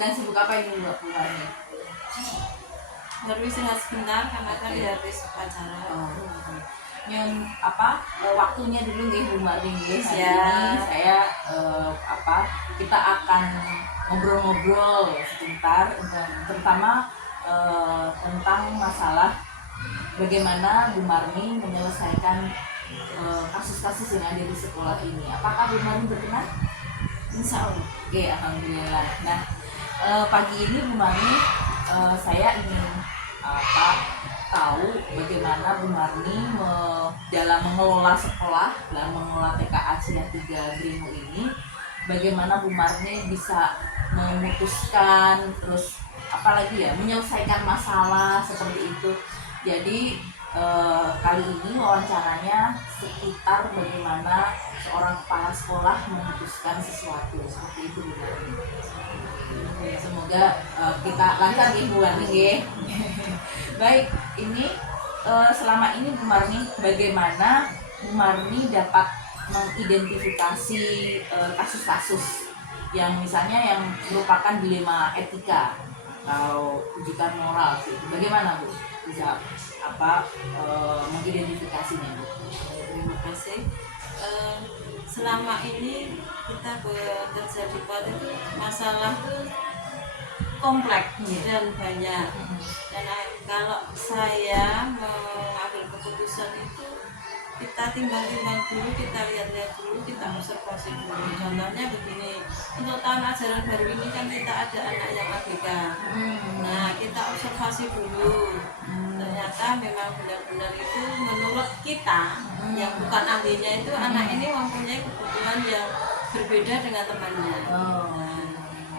sedang sibuk apa ini Mbak Bu Marni? Baru istirahat sebentar karena tadi habis upacara. Yang waktunya dulu nih Bu Marni nih. Hari Ya. ini saya kita akan ngobrol-ngobrol sebentar terutama tentang masalah bagaimana Bu Marni menyelesaikan kasus-kasus yang ada di sekolah ini. Apakah Bu Marni berkenan? Insya Allah. Oke, alhamdulillah. Nah, pagi ini Bu Marni saya ingin tahu bagaimana Bu Marni dalam mengelola sekolah, dalam mengelola TK Asia 3 Grimo ini, bagaimana Bu Marni bisa memutuskan, terus apalagi ya, menyelesaikan masalah seperti itu. Jadi kali ini wawancaranya sekitar bagaimana seorang kepala sekolah memutuskan sesuatu seperti itu Bu Marni. Semoga kita lancar ya Bu Marni ya. Baik, ini selama ini Bu Marni, bagaimana Bu Marni dapat mengidentifikasi kasus-kasus yang misalnya yang merupakan dilema etika atau ujian moral sih. Bagaimana Bu bisa mengidentifikasinya Bu? Terima kasih. Selama ini kita bekerja di PAT itu masalah itu kompleks dan banyak. Dan kalau saya mengambil keputusan itu kita timbang-timbang dulu, kita lihat-lihat dulu, kita observasi dulu. Contohnya begini, untuk tahun ajaran baru ini kan kita ada anak yang ABK. Nah, kita observasi dulu. Ternyata memang benar-benar itu menurut kita yang bukan ahlinya itu anak ini mempunyai kebutuhan yang berbeda dengan temannya. Nah,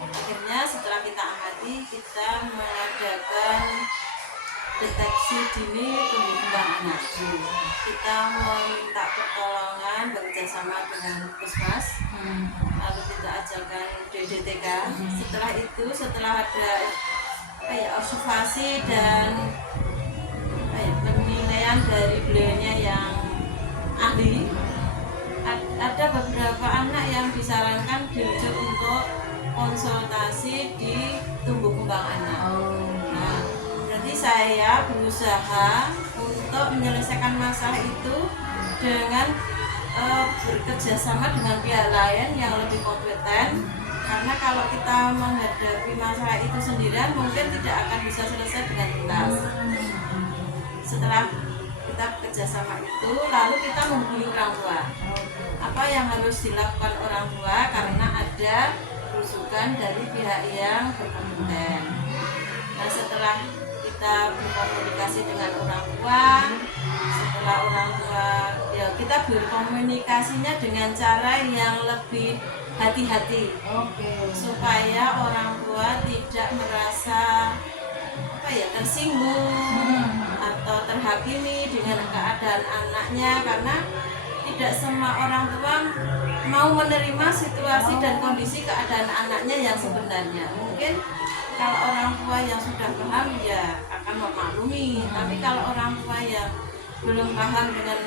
akhirnya setelah kita amati, kita mengadakan deteksi dini tumbuh kembang anak. Kita meminta pertolongan bekerjasama dengan Puskesmas, lalu kita ajarkan DDTK. Setelah itu, setelah ada observasi dan penilaian dari beliaunya yang ahli, ada beberapa anak yang disarankan dirujuk untuk konsultasi di tumbuh kembang anak. Nah, berarti saya berusaha untuk menyelesaikan masalah itu dengan bekerja sama dengan pihak lain yang lebih kompeten. Karena kalau kita menghadapi masalah itu sendirian mungkin tidak akan bisa selesai dengan tuntas. Setelah kita bekerja sama itu, lalu kita menghubungi orang tua. Apa yang harus dilakukan orang tua karena ada rujukan dari pihak yang berkompeten. Nah, setelah kita berkomunikasi dengan orang tua, setelah orang tua ya kita berkomunikasinya dengan cara yang lebih hati-hati, supaya orang tua tidak merasa tersinggung atau terhakimi dengan keadaan anaknya, karena tidak semua orang tua mau menerima situasi dan kondisi keadaan anaknya yang sebenarnya. Mungkin kalau orang tua yang sudah paham ya akan memaklumi, tapi kalau orang tua yang belum paham dengan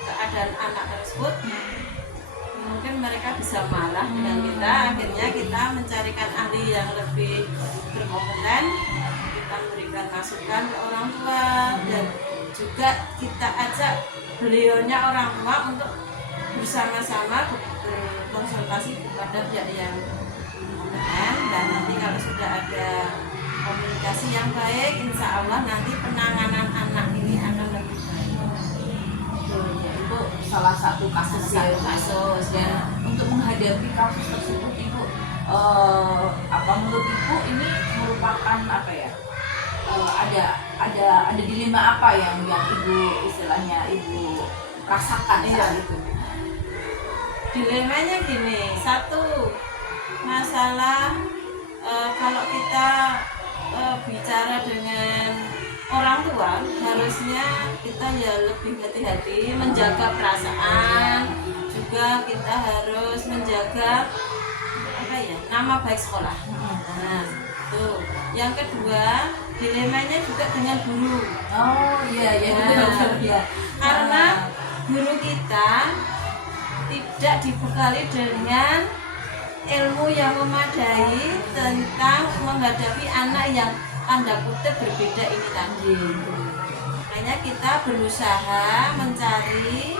keadaan anak tersebut, mungkin mereka bisa marah dengan kita. Akhirnya kita mencarikan ahli yang lebih berkompeten, kita memberikan masukan ke orang tua, dan juga kita ajak beliaunya orang tua untuk bersama-sama berkonsultasi kepada pihak yang kompeten. Dan nanti kalau sudah ada komunikasi yang baik, insya Allah nanti penanganan anak ini akan lebih baik. Itu salah satu kasus ya, dan untuk menghadapi kasus tersebut Ibu, menurut Ibu ini merupakan ada dilema apa yang Ibu istilahnya Ibu rasakan saat itu? Dilemanya gini, satu masalah kalau kita bicara dengan orang tua, harusnya kita ya lebih hati-hati menjaga perasaan, juga kita harus menjaga nama baik sekolah. Nah, tuh. Yang kedua, dilemanya juga dengan guru. Karena guru kita tidak dibekali dengan ilmu yang memadai, tentang menghadapi anak yang tanda kutip berbeda ini tadi. Makanya kita berusaha mencari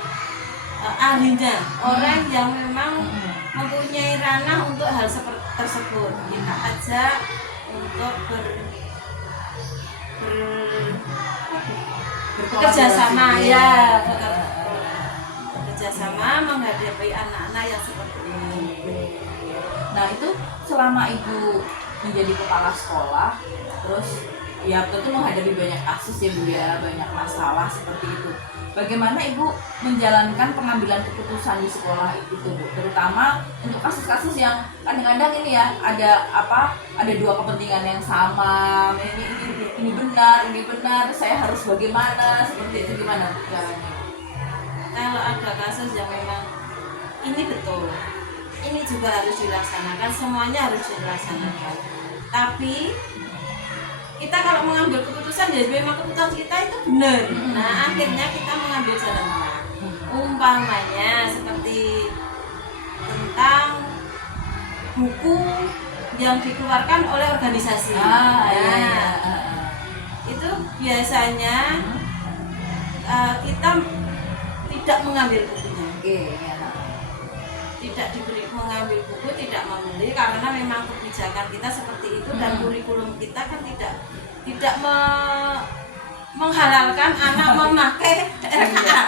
ahlinya, orang yang memang mempunyai ranah untuk hal seperti tersebut. Kita ajak untuk bekerja sama ya, bekerja sama menghadapi anak-anak yang seperti ini. Nah itu selama ibu menjadi kepala sekolah, terus ya tentu menghadapi banyak kasus ya Bu ya, banyak masalah seperti itu. Bagaimana ibu menjalankan pengambilan keputusan di sekolah itu tuh Bu, terutama untuk kasus-kasus yang kadang-kadang ini ya ada dua kepentingan yang sama, ini benar, saya harus bagaimana, seperti itu, gimana Bu caranya? Kalau ada kasus yang memang ini betul, ini juga harus dilaksanakan, semuanya harus dilaksanakan. Tapi kita kalau mengambil keputusan ya memang keputusan kita itu benar. Nah akhirnya kita mengambil jalan tengah. Umpamanya seperti tentang buku yang dikeluarkan oleh organisasi. Itu biasanya kita tidak mengambil bukunya. Tidak diberi mengambil buku, tidak membeli, karena memang kebijakan kita seperti itu dan kurikulum kita kan tidak menghalalkan anak memakai RKA.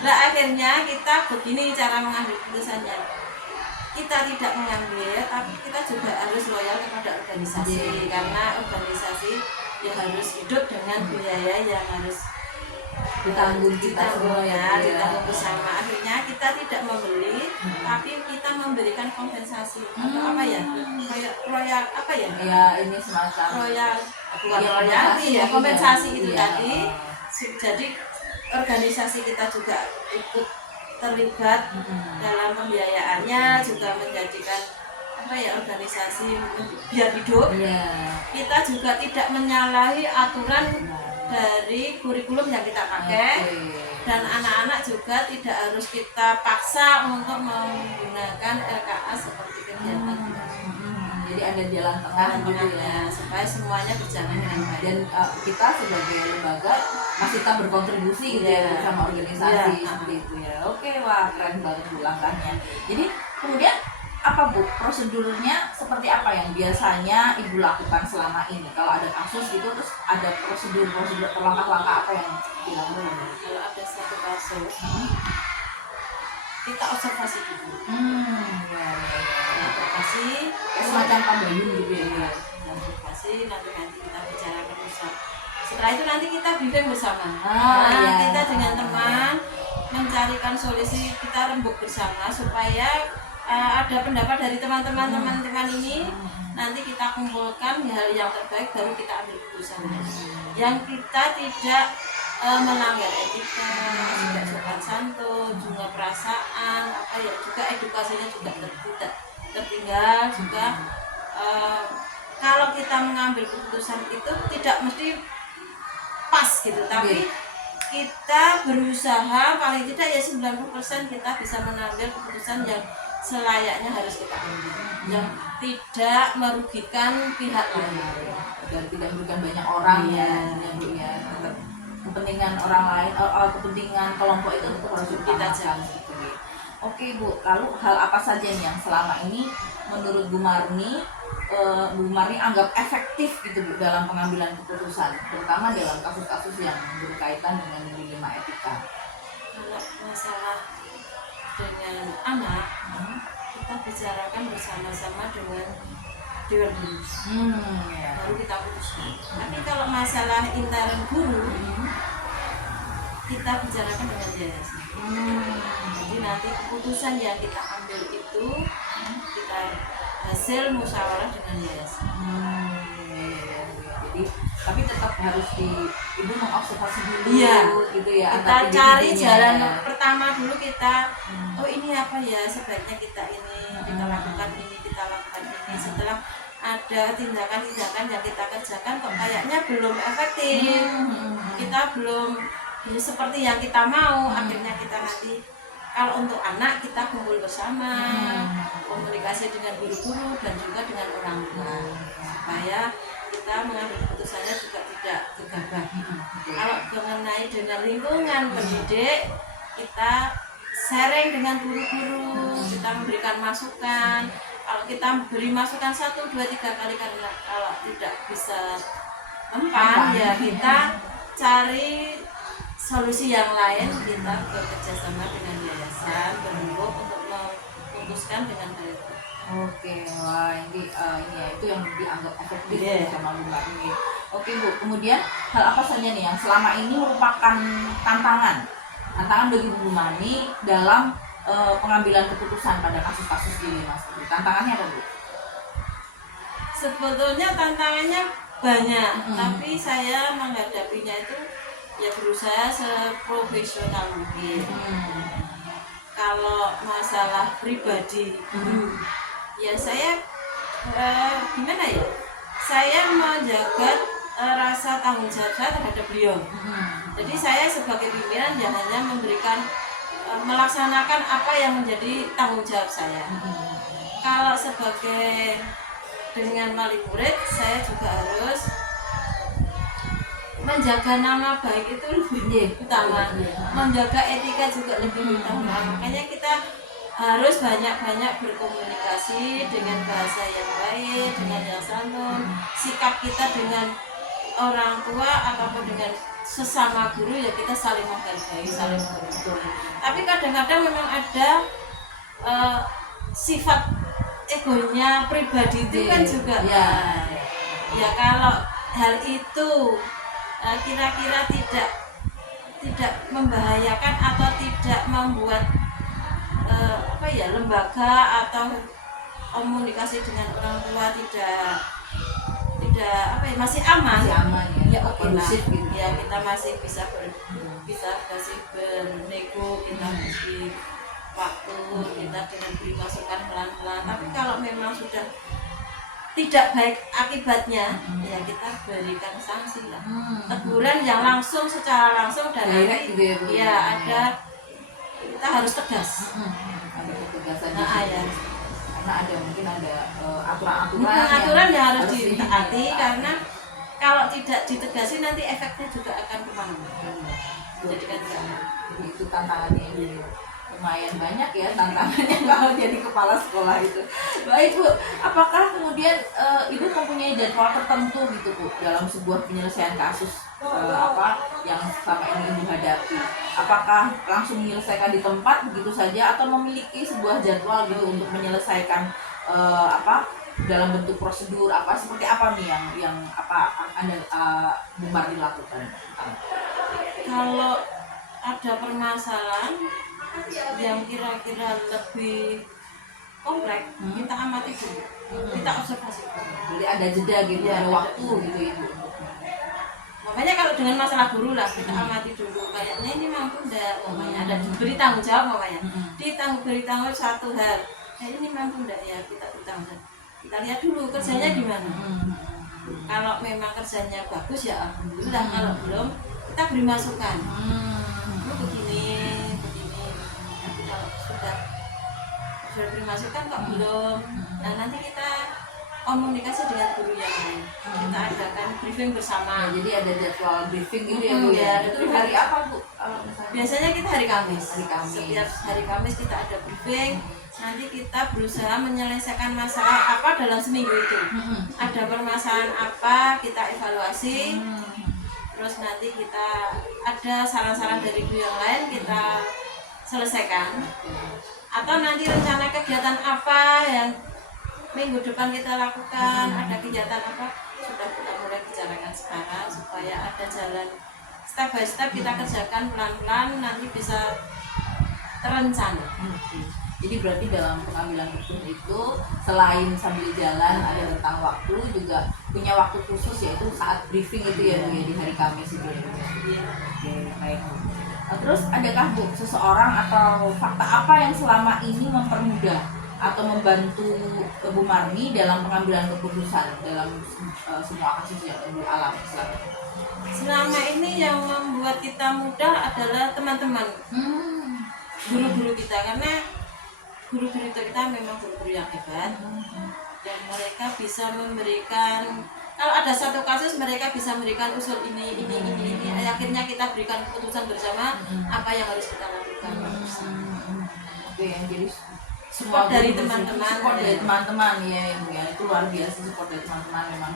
Nah akhirnya kita begini cara mengambil keputusannya. Kita tidak mengambil, tapi kita juga harus loyal kepada organisasi, karena organisasi ya harus hidup dengan biaya yang harus ditanggung ditanggung bersama. Akhirnya kita tidak membeli, tapi kita memberikan kompensasi atau apa ya, kayak royal apa ya? Ya ini semacam royalti ya, kompensasi itu tadi. Jadi organisasi kita juga ikut terlibat dalam pembiayaannya, juga menjadikan apa ya organisasi biar hidup. Kita juga tidak menyalahi aturan dari kurikulum yang kita pakai, dan anak-anak juga tidak harus kita paksa untuk menggunakan RKA seperti kegiatan. Jadi ada jalan tengah gitu ya, supaya semuanya berjalan dengan baik. Dan kita sebagai lembaga masih tetap berkontribusi gitu ya bersama organisasi seperti itu ya. Oke, wah keren banget Bu langkahnya. Jadi kemudian apa Bu prosedurnya, seperti apa yang biasanya Ibu lakukan selama ini kalau ada kasus gitu, terus ada prosedur langkah-langkah apa yang dilakukan? Kalau ada satu kasus kita observasi dulu. Observasi Semacam tabayun gitu ya. Observasi, nanti kita bicarakan bersama. Setelah itu nanti kita briefing bersama. Kita dengan teman mencarikan solusi, kita rembuk bersama supaya ada pendapat dari teman-teman ini, nanti kita kumpulkan hal yang terbaik, baru kita ambil keputusan. Yang kita tidak melanggar etika, tidak sopan santun, juga perasaan, juga edukasinya juga tidak tertinggal juga. Kalau kita mengambil keputusan itu tidak mesti pas gitu, tapi kita berusaha paling tidak ya 90% kita bisa mengambil keputusan yang selayaknya harus kita ambil, yang tidak merugikan pihak lain dan tidak merugikan banyak orang ya kepentingan orang lain, kepentingan kelompok itu harus kita jaga. Oke Bu, lalu hal apa saja nih yang selama ini menurut Bu Marni anggap efektif gitu Bu dalam pengambilan keputusan, terutama dalam kasus-kasus yang berkaitan dengan dilema etika? Kalau masalah dengan anak, kita bicarakan bersama-sama dengan dewan guru, baru kita putuskan. Tapi kalau masalah intern guru, kita bicarakan dengan yayasan. Jadi nanti keputusan yang kita ambil itu kita hasil musyawarah dengan yayasan. Jadi tapi tetap harus ibu mengobservasi dulu gitu ya. Kita cari jalan pertama dulu, kita ini apa ya sebaiknya kita lakukan ini. Setelah ada tindakan-tindakan yang kita kerjakan kok kayaknya belum efektif, kita belum seperti yang kita mau, akhirnya kita nanti kalau untuk anak kita kumpul bersama, komunikasi dengan guru-guru dan juga dengan bersahabat. Betul. Kalau mengenai dengan lingkungan pendidik, kita sharing dengan guru-guru, kita memberikan masukan. Kalau kita beri masukan 1, 2, 3 kali, karena kalau tidak bisa mempan, ya kita cari solusi yang lain. Kita bekerja sama dengan yayasan berembuk untuk memutuskan dengan baik. Oke, wah ini ya, itu yang dianggap efektif Iya. sama Bu Marni. Oke Bu, kemudian hal apa saja nih yang selama ini merupakan tantangan bagi Bu Marni dalam pengambilan keputusan pada kasus-kasus ini, Mas? Tantangannya apa Bu? Sebetulnya tantangannya banyak, Mm-mm. tapi saya menghadapinya itu ya berusaha seprofesional mungkin. Kalau masalah pribadi guru, ya saya gimana ya? Saya menjaga rasa tanggung jawab saya terhadap beliau. Jadi saya sebagai pimpinan ya hanya memberikan melaksanakan apa yang menjadi tanggung jawab saya. Kalau sebagai dengan wali murid, saya juga harus menjaga nama baik itu lebih utama, menjaga etika juga lebih utama. Makanya kita harus banyak-banyak berkomunikasi dengan bahasa yang baik, dengan yang santun. Sikap kita dengan orang tua ataupun dengan sesama guru ya kita saling menghargai, saling mendukung. Tapi kadang-kadang memang ada sifat egonya pribadi itu kan juga ya kalau hal itu kira-kira tidak membahayakan atau tidak membuat lembaga atau komunikasi dengan orang tua tidak masih aman ya oke lah Kondusif gitu. ya kita masih bisa masih bernego, kita beri waktu, kita dengan beri masukan pelan-pelan. Tapi kalau memang sudah tidak baik akibatnya, ya kita berikan sanksi lah, teguran yang langsung secara langsung dan nanti gitu ya, Bu? ya ada, kita harus tegas. Ada ketegasan Ya. karena mungkin ada aturan-aturan Aturan yang harus ditaati. ditaati, karena kalau tidak ditegasi nanti efeknya juga akan kemana-mana. Jadi kan Jadi itu tantangannya ini lumayan banyak ya tantangannya kalau jadi kepala sekolah itu. Baik Bu, apakah kemudian Ibu mempunyai jadwal tertentu gitu Bu dalam sebuah penyelesaian kasus yang selama ini Ibu hadapi? Apakah langsung menyelesaikan di tempat begitu saja atau memiliki sebuah jadwal gitu untuk menyelesaikan dalam bentuk prosedur seperti apa nih yang Anda Bu Marni lakukan? kalau ada permasalahan yang kira-kira lebih kompleks, kita amati dulu, kita observasi. Jadi ada jeda gitu, Ya, ada ada waktu gitu Ibu. Makanya kalau dengan masalah guru lah kita amati dulu, kayaknya ini mampu enggak, ada diberi tanggung jawab, beri tanggung satu hal, ini mampu enggak ya, kita bertanggung jawab. Kita lihat dulu kerjanya gimana. Kalau memang kerjanya bagus ya alhamdulillah, kalau belum kita beri masukan. Lu begini. Tapi kalau sudah beri masukan kok belum, nah nanti kita komunikasi dengan guru yang lain. Kita adakan briefing bersama. Jadi ada jadwal briefing gitu ya Bu Ya, ya. ada Itu briefing. hari apa Bu? Kalau misalnya Biasanya kita hari Kamis. Hari Kamis. Setiap hari Kamis kita ada briefing. Nanti kita berusaha menyelesaikan masalah apa dalam seminggu itu. Ada permasalahan apa, kita evaluasi. Terus nanti kita ada saran-saran dari guru yang lain, kita selesaikan. Atau nanti rencana kegiatan apa yang minggu depan kita lakukan, ada kegiatan apa, sudah kita mulai bicarakan sekarang supaya ada jalan step by step, kita kerjakan pelan-pelan, nanti bisa terencana. Jadi berarti dalam pengambilan keputusan itu selain sambil jalan ada tentang waktu, juga punya waktu khusus yaitu saat briefing itu ya Bu ya, di hari Kamis itu ya. Oke, baik Bu. Terus adakah Bu seseorang atau fakta apa yang selama ini mempermudah atau membantu Bu Marni dalam pengambilan keputusan dalam semua kasus yang Ibu alami selama ini? Selama ini yang membuat kita mudah adalah teman-teman guru-guru kita, karena guru-guru kita memang guru-guru yang hebat dan mereka bisa memberikan kalau ada satu kasus mereka bisa memberikan usul ini, akhirnya kita berikan keputusan bersama apa yang harus kita lakukan. Oke, jadi Support dari teman-teman. Support dari teman-teman ya, Ibu ya. Itu luar biasa, support dari teman-teman memang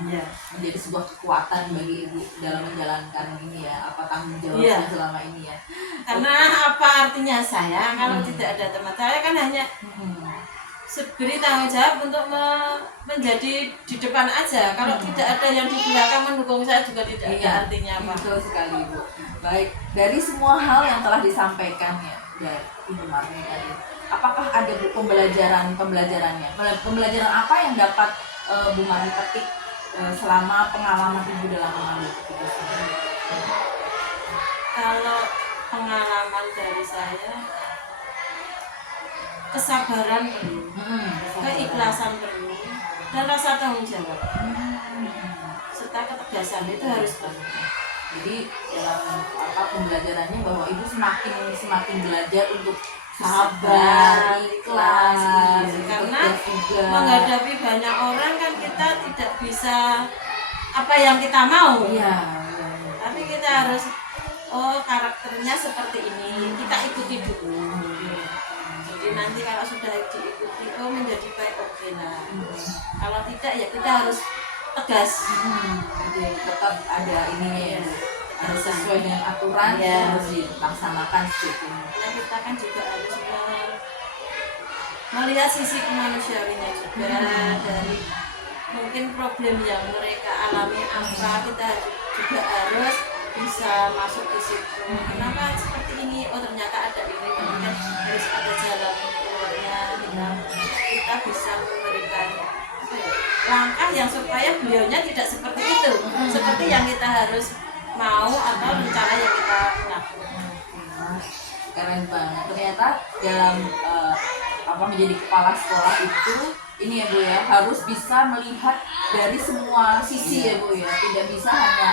menjadi sebuah kekuatan bagi Ibu dalam menjalankan ini ya, apa tanggung jawabnya selama ini ya. Karena apa artinya saya kalau tidak ada teman saya kan hanya beri tanggung jawab untuk menjadi di depan aja. Kalau tidak ada yang di belakang mendukung saya juga tidak ada artinya apa. Betul sekali Ibu. Baik, dari semua hal yang telah disampaikan ya dari Ibu Marni tadi, apakah ada pembelajaran-pembelajarannya? Pembelajaran apa yang dapat Bu Marni petik selama pengalaman Ibu dalam mengambil keputusan? Kalau pengalaman dari saya, kesabaran perlu, keikhlasan perlu, dan rasa tanggung jawab, serta ketegasan itu harus perlu. Jadi dalam pembelajarannya bahwa Ibu semakin belajar untuk sabar, ikhlas, karena menghadapi banyak orang kan kita tidak bisa apa yang kita mau. Tapi kita harus karakternya seperti ini, kita ikuti dulu. Jadi nanti kalau sudah diikuti menjadi baik, oke lah. Kalau tidak ya kita harus tegas. Jadi tetap ada ini harus sesuai dengan aturan harus dilaksanakan seperti ini. Nah, kita kan juga harus melihat sisi kemanusiawinya juga dari mungkin problem yang mereka alami apa, kita juga harus bisa masuk ke situ. Kenapa seperti ini? Oh ternyata ada ini, tapi kan harus ada jalan keluarnya. Kita bisa memberikan langkah yang supaya beliaunya tidak seperti itu, seperti yang kita harus mau atau rencana yang kita lakukan. Keren banget. Ternyata dalam menjadi kepala sekolah itu ini ya Bu ya, harus bisa melihat dari semua sisi ya Bu ya. Tidak bisa hanya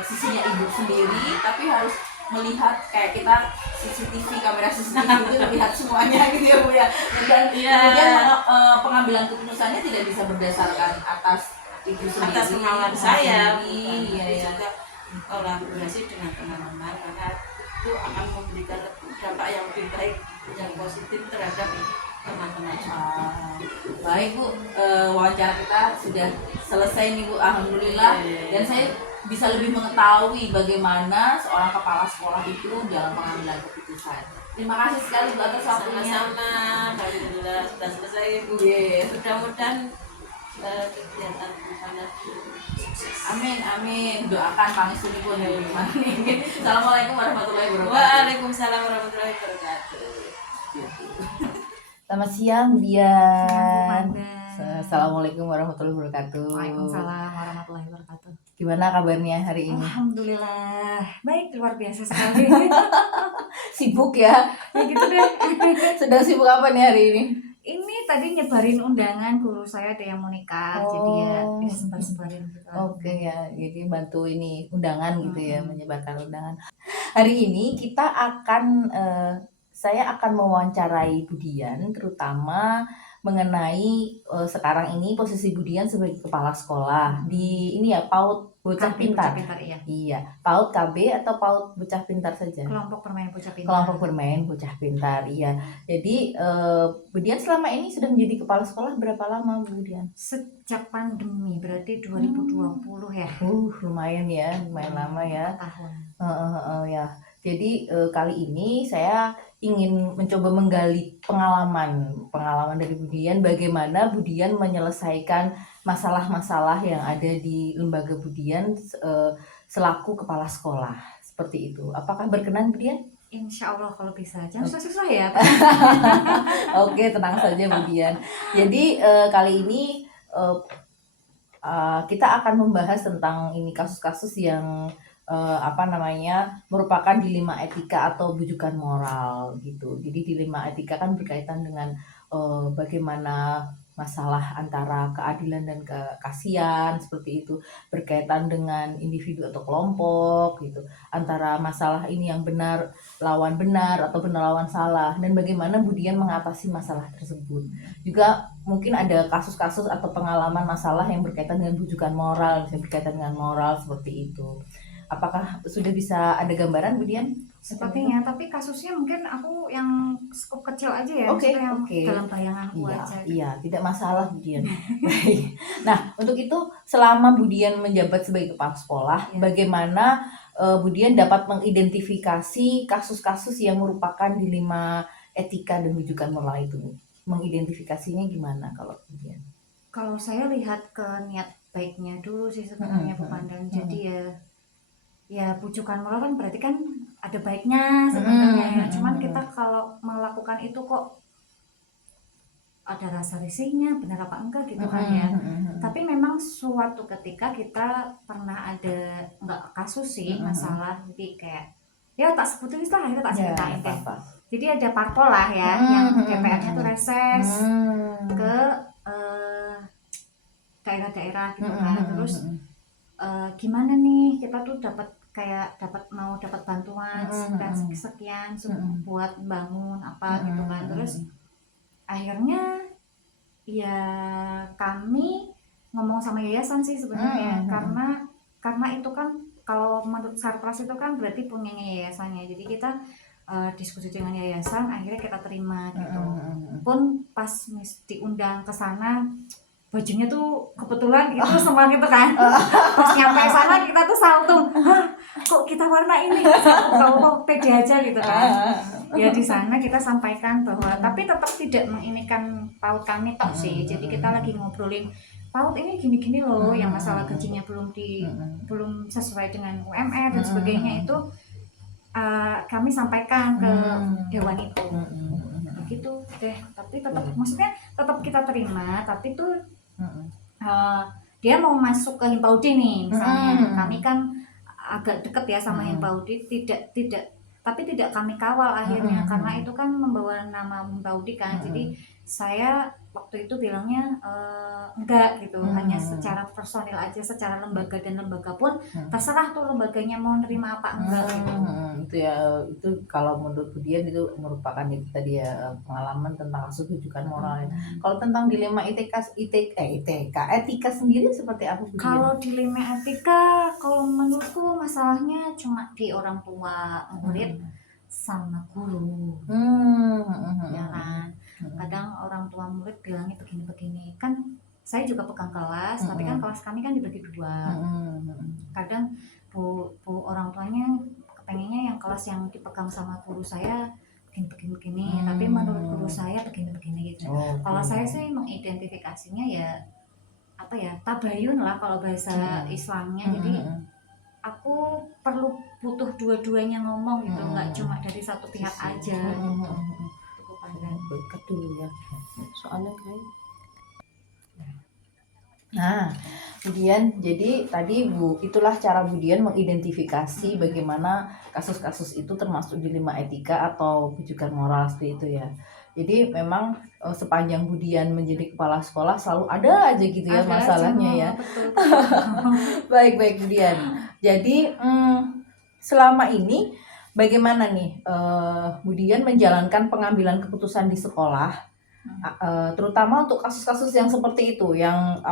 sisinya Ibu sendiri, tapi harus melihat kayak kita kamera CCTV itu melihat semuanya gitu ya Bu ya. Dan kemudian pengambilan keputusannya tidak bisa berdasarkan atas Ibu sendiri, atas kemauan saya, juga kolaborasi dengan teman-teman, karena itu akan memberikan dampak yang lebih baik, yang positif terhadap teman-teman. Baik Bu, wawancara kita sudah selesai nih Bu, alhamdulillah. Dan saya bisa lebih mengetahui bagaimana seorang kepala sekolah itu dalam pengambilan keputusan. Terima kasih sekali Bu atas waktunya. Sama-sama, alhamdulillah sudah selesai Bu. Mudah-mudahan kegiatan pada Amin, doakan pangestuni pun ya Bu. Assalamualaikum warahmatullahi wabarakatuh. Waalaikumsalam warahmatullahi wabarakatuh. Selamat siang Dian. Assalamualaikum warahmatullahi wabarakatuh. Waalaikumsalam warahmatullahi wabarakatuh. Gimana kabarnya hari ini? Alhamdulillah, baik, luar biasa sekali. Sibuk ya? Ya gitu deh. Sedang sibuk apa nih hari ini? Ini tadi nyebarin undangan, guru saya ada yang mau nikah, jadi ya sebar-sebarin gitu. Oke ya, jadi bantu ini undangan gitu ya, menyebarkan undangan. Hari ini kita akan saya akan mewawancarai Budian, terutama mengenai sekarang ini posisi Budian sebagai kepala sekolah di ini ya, PAUD Bocah Pintar. Iya, PAUD KB atau PAUD Bocah Pintar saja? Kelompok bermain bocah pintar. Kelompok bermain bocah pintar, iya. Jadi Budian selama ini sudah menjadi kepala sekolah berapa lama Budian? Sejak pandemi, berarti 2020 ya. Lumayan ya, lumayan lama ya. Tahun. Ya. Jadi kali ini saya ingin mencoba menggali pengalaman dari Budian, bagaimana Budian menyelesaikan masalah-masalah yang ada di lembaga Budian selaku kepala sekolah, seperti itu. Apakah berkenan Budian? Insya Allah kalau bisa, jangan susah-susah ya. Oke, tenang saja Budian. Jadi kali ini kita akan membahas tentang ini kasus-kasus yang merupakan dilema etika atau bujukan moral gitu. Jadi dilema etika kan berkaitan dengan bagaimana masalah antara keadilan dan kekasihan seperti itu, berkaitan dengan individu atau kelompok gitu, antara masalah ini yang benar lawan benar atau benar lawan salah, dan bagaimana Budian mengatasi masalah tersebut. Juga mungkin ada kasus-kasus atau pengalaman masalah yang berkaitan dengan rujukan moral, misalnya berkaitan dengan moral seperti itu. Apakah sudah bisa ada gambaran, Budian? Sepertinya, tapi kasusnya mungkin aku yang skup kecil aja ya, Oke, maksudnya yang oke. dalam bayanganku Iya, aja. iya, tidak masalah Budian. Baik. Nah, untuk itu selama Budian menjabat sebagai kepala sekolah, Iya. bagaimana Budian dapat mengidentifikasi kasus-kasus yang merupakan dilema etika dan rujukan moral itu? Mengidentifikasinya gimana kalau Budian? Kalau saya lihat ke niat baiknya dulu sih sebenarnya Bu Pandan. Jadi ya pujukan moral kan berarti kan ada baiknya sebenarnya ya. Cuman kita kalau melakukan itu kok ada rasa risihnya, benar apa enggak gitu kan ya. Tapi memang suatu ketika kita pernah ada, enggak kasus sih, masalah, jadi kayak ya tak sebutin lah, kita tak ceritain deh. Jadi ada parpol lah ya, yang DPR-nya tuh reses ke daerah-daerah gitu kan. Terus gimana nih kita tuh dapat mau dapat bantuan sekian buat bangun apa gitu kan. Terus akhirnya ya kami ngomong sama yayasan sih sebenarnya, karena itu kan kalau menurut Sarpras itu kan berarti punya yayasannya. Jadi kita diskusi dengan yayasan, akhirnya kita terima gitu. Pun pas diundang ke sana, bajunya tuh kebetulan itu semua gitu kan. Pas nyampe sana kita tuh saltung, kok kita warna ini, kalau pede aja gitu kan. Ya di sana kita sampaikan bahwa tapi tetap tidak menginikan PAUD kami tok sih. Jadi kita lagi ngobrolin PAUD ini gini-gini loh, yang masalah gajinya belum sesuai dengan UMR dan sebagainya itu kami sampaikan ke dewan itu. Begitu deh. Tapi tetap maksudnya tetap kita terima, tapi tuh dia mau masuk ke Himpaudi nih misalnya. Kami kan agak deket ya sama Himpaudi, tapi tidak kami kawal akhirnya karena itu kan membawa nama Himpaudi kan. Jadi saya waktu itu bilangnya enggak gitu, hanya secara personil aja, secara lembaga, dan lembaga pun terserah tuh lembaganya mau nerima apa enggak gitu. Itu ya, itu kalau menurut Budian itu merupakan itu tadi ya, pengalaman tentang kasus rujukan moral. Kalau tentang dilema etika sendiri seperti apa Budian? Kalau dilema etika, kalau menurutku masalahnya cuma di orang tua murid sama guru. Ya kan, kadang orang tua murid bilangnya begini-begini kan. Saya juga pegang kelas, tapi kan kelas kami kan dibagi dua. Kadang bu orang tuanya kepengennya yang kelas yang dipegang sama guru saya begini-begini, tapi menurut guru saya begini-begini gitu. Kalau saya sih mengidentifikasinya ya apa ya, tabayun lah kalau bahasa Islamnya. Jadi aku butuh dua-duanya ngomong gitu, nggak cuma dari satu pihak aja gitu. Cukup pandang. Berkat dulu ya, soalnya kayak. Nah, kemudian jadi tadi itulah cara Budian mengidentifikasi bagaimana kasus-kasus itu termasuk dilema etika atau rujukan moral seperti itu ya. Jadi memang sepanjang Budian menjadi kepala sekolah selalu ada aja gitu ya masalahnya ya. Baik Budian. Jadi selama ini bagaimana nih Budian menjalankan pengambilan keputusan di sekolah? Terutama untuk kasus-kasus yang seperti itu, yang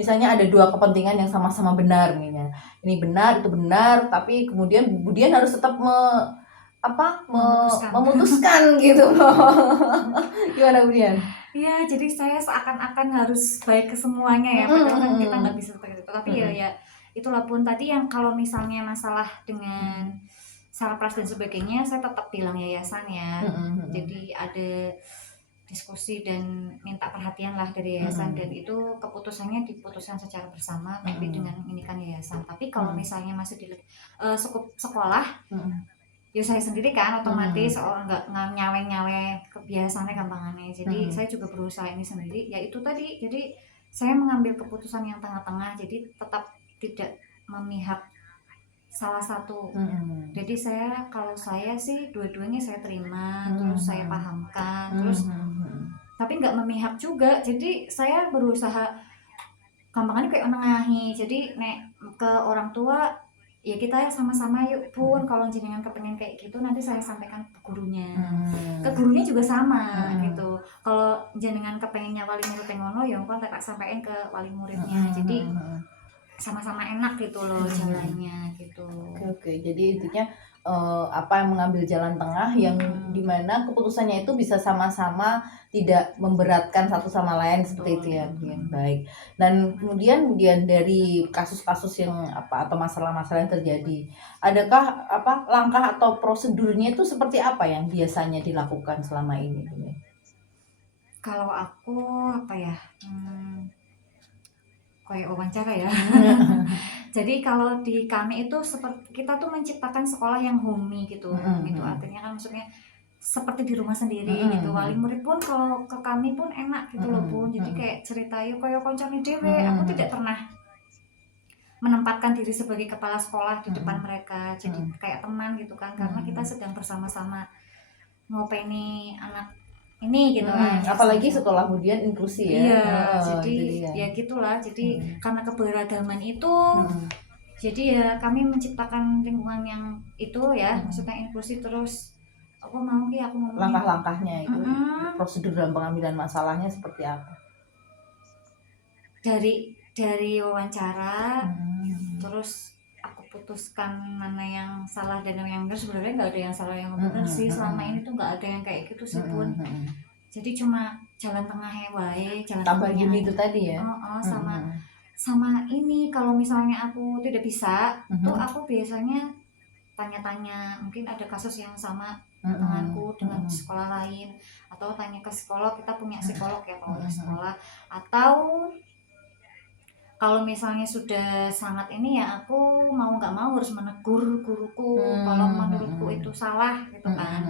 misalnya ada dua kepentingan yang sama-sama benar, misalnya ini benar itu benar, tapi kemudian Budian harus tetap memutuskan gitu. Gimana Budian? Iya, jadi saya seakan-akan harus baik ke semuanya ya, padahal kan kita nggak bisa seperti itu. Tapi ya itulah pun tadi yang kalau misalnya masalah dengan Sarpras dan sebagainya, saya tetap bilang yayasan ya. Jadi ada diskusi dan minta perhatian lah dari yayasan, dan itu keputusannya diputuskan secara bersama tapi dengan ini kan yayasan. Tapi kalau misalnya masih di sekolah ya saya sendiri kan otomatis nggak nyawe kebiasaannya gampangannya. Jadi saya juga berusaha ini sendiri, ya itu tadi. Jadi saya mengambil keputusan yang tengah-tengah, jadi tetap tidak memihak salah satu. Jadi kalau saya sih dua-duanya saya terima, terus saya pahamkan, terus tapi nggak memihak juga. Jadi saya berusaha gampangannya kayak nengahi. Jadi nek ke orang tua ya kita sama-sama yuk pun, kalau jenengan kepengen kayak gitu nanti saya sampaikan ke gurunya. Ke gurunya juga sama gitu. Kalau jenengan kepengennya wali murid yang ngono ya engko tak sampaikan ke wali muridnya. Jadi sama-sama enak gitu loh jalannya gitu. Oke. Jadi intinya apa yang mengambil jalan tengah yang dimana keputusannya itu bisa sama-sama tidak memberatkan satu sama lain seperti itu ya. Baik. Dan kemudian dari kasus-kasus yang apa atau masalah-masalah yang terjadi, adakah apa langkah atau prosedurnya itu seperti apa yang biasanya dilakukan selama ini? Kalau aku apa ya? Kayak wawancara ya. Jadi kalau di kami itu seperti kita tuh menciptakan sekolah yang homey gitu. Gitu artinya kan maksudnya seperti di rumah sendiri gitu. Wali murid pun kalau ke kami pun enak gitu loh Pun. Jadi kayak cerita yuk kayak koncone dhewe. Aku tidak pernah menempatkan diri sebagai kepala sekolah di depan mereka. Jadi kayak teman gitu kan, karena kita sedang bersama-sama ngopeni anak ini gitu kan. Apalagi sekolah kemudian inklusi ya. Iya, jadi ya gitulah. Jadi karena keberagaman itu, jadi ya kami menciptakan lingkungan yang itu ya, maksudnya inklusi. Terus aku mau ki aku ngomongin langkah-langkahnya itu, prosedur dalam pengambilan masalahnya seperti apa? Dari wawancara, terus aku putuskan mana yang salah dan yang benar. Sebenarnya nggak ada yang salah yang benar sih, selama ini tuh nggak ada yang kayak gitu sih Pun. Jadi cuma jalan tengahnya wae, jalan tambah tengahnya gini itu tadi ya. sama ini kalau misalnya aku tidak bisa, tuh aku biasanya tanya-tanya, mungkin ada kasus yang sama denganku dengan sekolah lain, atau tanya ke psikolog. Kita punya psikolog ya kalau di sekolah. Atau kalau misalnya sudah sangat ini ya aku mau nggak mau harus menegur guruku kalau menurutku itu salah gitu kan.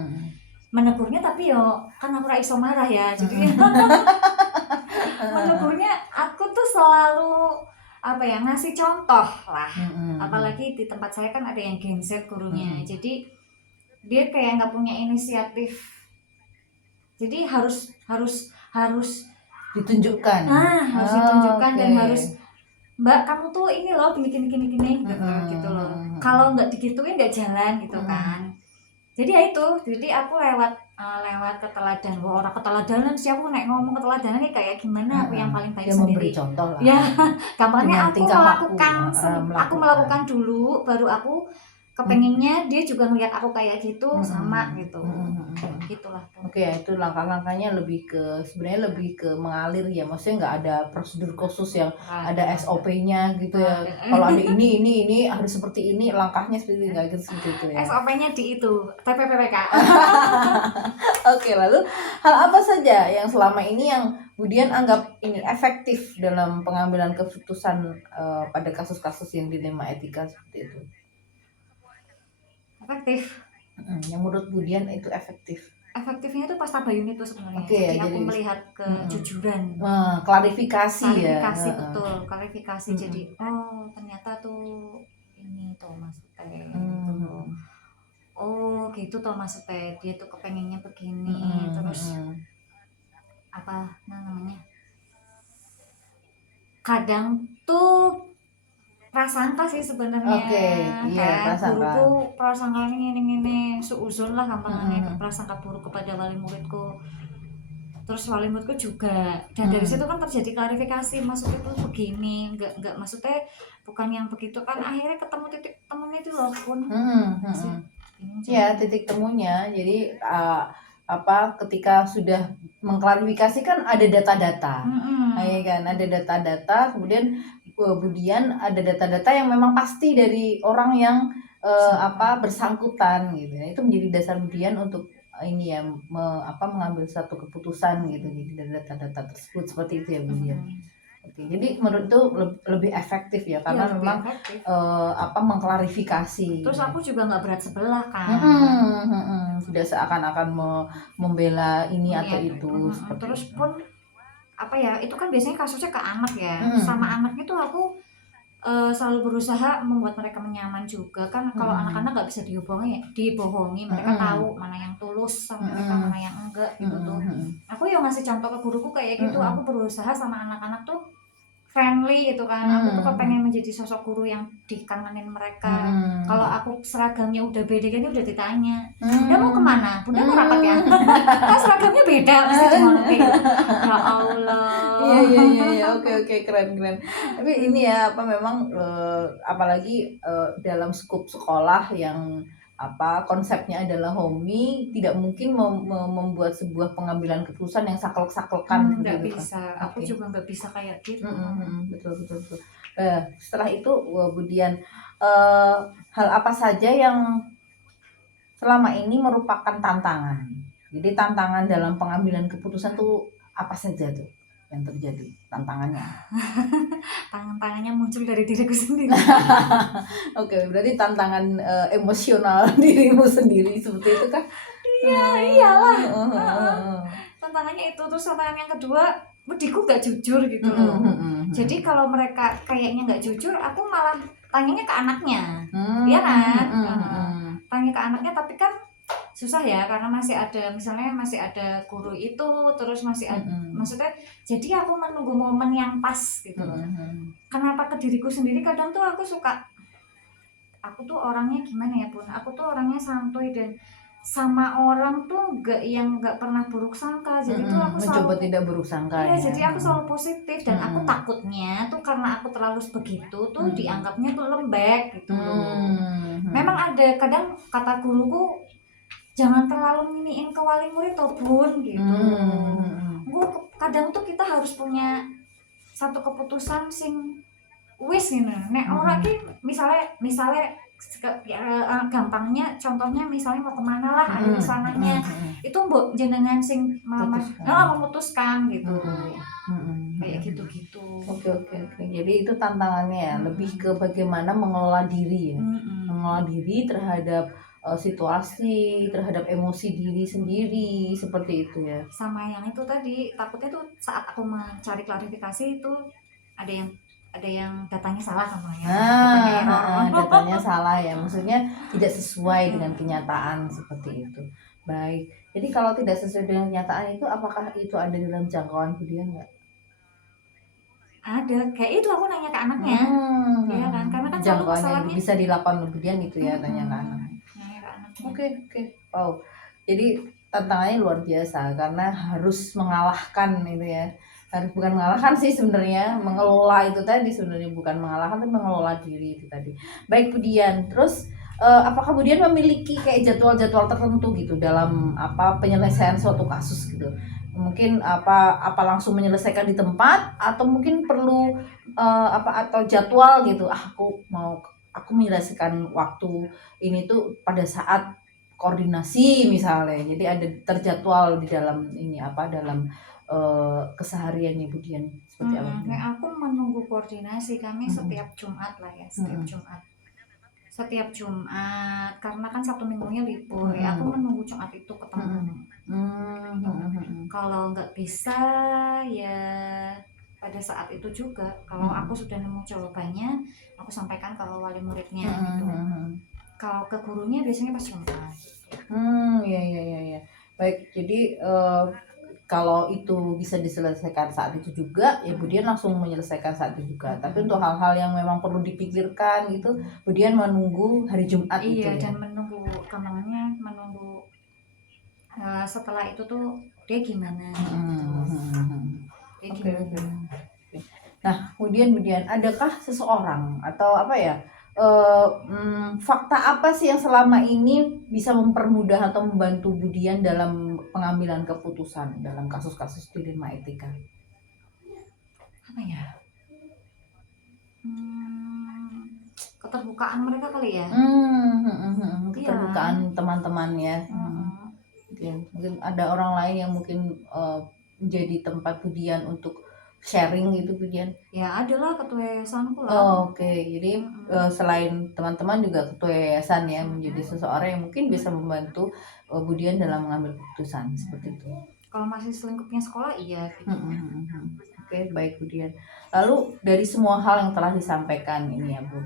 Menegurnya tapi yo kan aku ra iso marah ya, jadi menegurnya aku tuh selalu apa ya, ngasih contoh lah. Apalagi di tempat saya kan ada yang genset gurunya, jadi dia kayak nggak punya inisiatif, jadi harus ditunjukkan. Harus ditunjukkan dan harus, Mbak kamu tuh ini loh gini gitu loh. Kalau nggak digituin nggak jalan gitu kan. Jadi ya itu, jadi aku lewat keteladanan. Orang keteladanan sih, aku nek ngomong keteladanan nih kayak gimana, aku yang paling baik sendiri. Memberi contoh lah. Ya, gampangnya aku melakukan dulu, baru aku kepengennya dia juga ngeliat aku kayak gitu, sama gitu. Gitulah. Oke, ya itu langkah-langkahnya sebenarnya lebih ke mengalir ya. Maksudnya nggak ada prosedur khusus yang ada SOP-nya gitu ya. Kalau ada ini harus seperti ini, langkahnya seperti itu ya. SOP-nya di itu, TPPPK. Oke, lalu hal apa saja yang selama ini yang kemudian anggap ini efektif dalam pengambilan keputusan pada kasus-kasus yang dilema etika seperti itu? Efektif. Yang menurut Budian itu efektif. Efektifnya itu pas tabayun itu sebenarnya. Jadi aku melihat kejujuran. Klarifikasi ya. Betul, klarifikasi. Jadi ternyata tuh ini toh maksudnya. Oh gitu toh maksudnya, dia tuh kepengennya begini. Terus apa namanya? Kadang tuh prasangka sih sebenarnya. Guruku prasangka ini suuzon lah gampangnya, prasangka buruk kepada wali muridku. Terus wali muridku juga. Dan dari situ kan terjadi klarifikasi, maksudnya itu begini, enggak maksudnya bukan yang begitu kan. Akhirnya ketemu titik temunya itu loh Pun. Ya, titik temunya. Jadi ketika sudah mengklarifikasi kan ada data-data. Ya kan, ada data-data, kemudian ada data-data yang memang pasti dari orang yang bersangkutan gitu. Itu menjadi dasar Budian untuk ini ya mengambil satu keputusan gitu. Jadi dari data-data tersebut seperti itu ya Budian. Oke, jadi menurut itu lebih efektif ya karena memang mengklarifikasi. Terus aku juga nggak berat sebelah kan. Tidak seakan-akan membela ini atau itu. Terus Pun apa ya, itu kan biasanya kasusnya ke anak ya. Sama anaknya tuh aku selalu berusaha membuat mereka nyaman juga kan. Kalau anak-anak nggak bisa dibohongi, mereka tahu mana yang tulus sama mereka, mana yang enggak gitu tuh. Aku yang ngasih contoh ke guruku kayak gitu. Aku berusaha sama anak-anak tuh friendly gitu kan. Aku tuh kepengen menjadi sosok guru yang dikangenin mereka. Kalau aku seragamnya udah beda kan udah ditanya, Bunda mau kemana? Bunda mau rapat ya? Kan seragamnya beda pasti cuma kayak gitu. Ya Allah. Iya, oke, keren. Tapi ini ya apa memang apalagi dalam skup sekolah yang apa konsepnya adalah homey, tidak mungkin membuat sebuah pengambilan keputusan yang saklek-saklekan Nggak gitu kan. bisa. Aku Oke. juga nggak bisa kayak gitu. Betul. Setelah itu Budian, hal apa saja yang selama ini merupakan tantangan? Jadi tantangan dalam pengambilan keputusan tuh apa saja tuh yang terjadi tantangannya? Tangan-tangannya muncul dari diriku sendiri. Oke, berarti tantangan emosional dirimu sendiri seperti itu kan? Iyalah. Tantangannya itu. Terus tantangan yang kedua, budiku nggak jujur gitu loh. Jadi kalau mereka kayaknya nggak jujur, aku malah tanyanya ke anaknya. Iya kan? Tanya ke anaknya, tapi kan susah ya karena masih ada guru itu, terus masih ada, maksudnya jadi aku menunggu momen yang pas gitu loh. Kenapa ke diriku sendiri kadang tuh aku tuh orangnya gimana ya Bun, aku tuh orangnya santuy dan sama orang tuh nggak pernah buruk sangka. Jadi tuh aku mencoba selalu tidak buruk sangka iya, ya. jadi aku selalu positif dan aku takutnya tuh karena aku terlalu begitu tuh dianggapnya tuh lembek gitu loh. Memang ada kadang kata guruku, jangan terlalu nginiin ke wali murid toh Bun gitu. Kadang tuh kita harus punya satu keputusan sing wis gitu. Nek ora ki misalnya gampangnya contohnya misalnya mau kemana lah ada kesananya itu mbok jenengan sing memutuskan gitu. Kayak gitu-gitu. Oke. Jadi itu tantangannya ya, lebih ke bagaimana mengelola diri ya. Mengelola diri terhadap situasi, terhadap emosi diri sendiri, seperti itu ya. Sama yang itu tadi, takutnya tuh saat aku mencari klarifikasi itu ada yang datanya salah sama yang datanya salah ya, maksudnya tidak sesuai dengan kenyataan seperti itu. Baik, jadi kalau tidak sesuai dengan kenyataan itu, apakah itu ada dalam jangkauan Budian nggak? Ada, kayak itu aku nanya ke anaknya. Iya kan, karena kan selalu Jangkauan yang masalahnya bisa dilakukan Budian itu ya, tanya ke anak. nanya ke anaknya. Oke. Wow, jadi tantangannya luar biasa karena harus mengalahkan itu ya. Harus bukan mengalahkan sih sebenarnya, mengelola itu tadi sebenarnya, bukan mengalahkan tapi mengelola diri itu tadi. Baik Budian, terus apakah Budian memiliki kayak jadwal-jadwal tertentu gitu dalam apa penyelesaian suatu kasus gitu? Mungkin apa langsung menyelesaikan di tempat atau mungkin perlu atau jadwal gitu. Aku menyelesaikan waktu ini tuh pada saat koordinasi misalnya. Jadi ada terjadwal di dalam ini dalam kesehariannya Budian seperti apa? Nah, aku menunggu koordinasi kami setiap Jumat lah ya, setiap Jumat karena kan Sabtu Minggunya libur ya, aku menunggu Jumat itu ketemu. Kalau nggak bisa ya pada saat itu juga kalau aku sudah nemu jawabannya aku sampaikan ke wali muridnya gitu. Kalau ke gurunya biasanya pas Jumat gitu. Iya. Baik, jadi kalau itu bisa diselesaikan saat itu juga ya Budian langsung menyelesaikan saat itu juga. Tapi untuk hal-hal yang memang perlu dipikirkan gitu Budian menunggu hari Jumat itu ya. Dan menunggu setelah itu tuh dia gimana gitu. Oke. Nah kemudian adakah seseorang atau apa ya fakta apa sih yang selama ini bisa mempermudah atau membantu Budian dalam pengambilan keputusan dalam kasus-kasus dilema etika? Apa ya? Keterbukaan mereka kali ya. Keterbukaan teman-teman ya. Mungkin ada orang lain yang mungkin menjadi tempat Budian untuk sharing gitu Budian. Ya adalah ketua yayasanku lah. Oke. Jadi selain teman-teman juga ketua yayasan ya, menjadi seseorang yang mungkin bisa membantu Budian dalam mengambil keputusan seperti itu. Kalau masih selingkupnya sekolah iya gitu. Oke, baik Bu Dian. Lalu dari semua hal yang telah disampaikan ini ya Bu,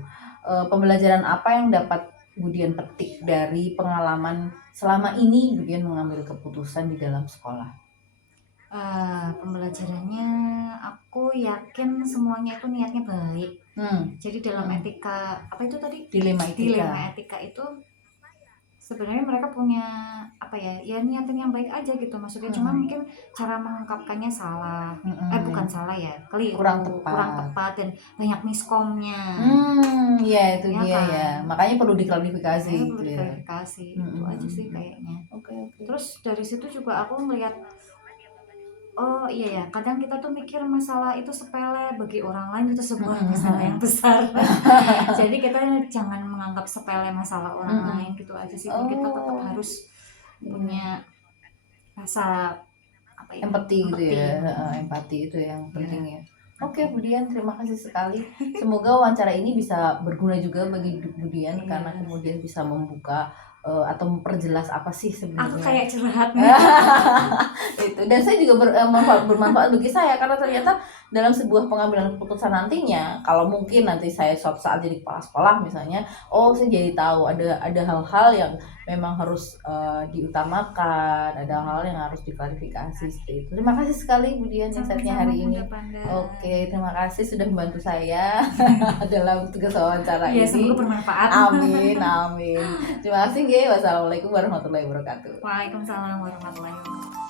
pembelajaran apa yang dapat Bu Dian petik dari pengalaman selama ini Bu Dian mengambil keputusan di dalam sekolah? Pembelajarannya aku yakin semuanya itu niatnya baik. Jadi dalam Hmm. etika apa itu tadi? Dilema Dilema etika. etika itu sebenarnya mereka punya apa ya? Ya niatan yang baik aja gitu maksudnya. Cuma mungkin cara mengungkapkannya salah. Bukan salah ya, keliru, Kurang tepat. kurang tepat dan banyak miskomnya. Ya itu Ya dia kan? ya. Makanya perlu diklarifikasi Makanya gitu perlu ya. diklarifikasi. Itu aja sih kayaknya. Oke. Terus dari situ juga aku melihat, oh iya ya, kadang kita tuh mikir masalah itu sepele, bagi orang lain itu sebuah masalah yang besar. Jadi kita jangan menganggap sepele masalah orang lain gitu aja sih. Kita tetap harus punya rasa apa ya? Empati gitu ya. Empati itu yang penting ya. Oke, Bu Dian, terima kasih sekali. Semoga wawancara ini bisa berguna juga bagi Bu Dian karena kemudian bisa membuka atau memperjelas apa sih sebenarnya. Aku kayak curhat. Itu, dan saya juga bermanfaat bagi saya karena ternyata dalam sebuah pengambilan keputusan nantinya, kalau mungkin nanti saya suatu saat jadi kepala sekolah misalnya, saya jadi tahu ada hal-hal yang memang harus diutamakan, ada hal yang harus diklarifikasi seperti itu. Terima kasih sekali Bu Dian insight-nya hari ini. Oke, terima kasih sudah membantu saya dalam tugas wawancara Ya, ini. semoga bermanfaat. Amin, amin. Terima kasih, Ge. Wassalamualaikum warahmatullahi wabarakatuh. Waalaikumsalam warahmatullahi wabarakatuh.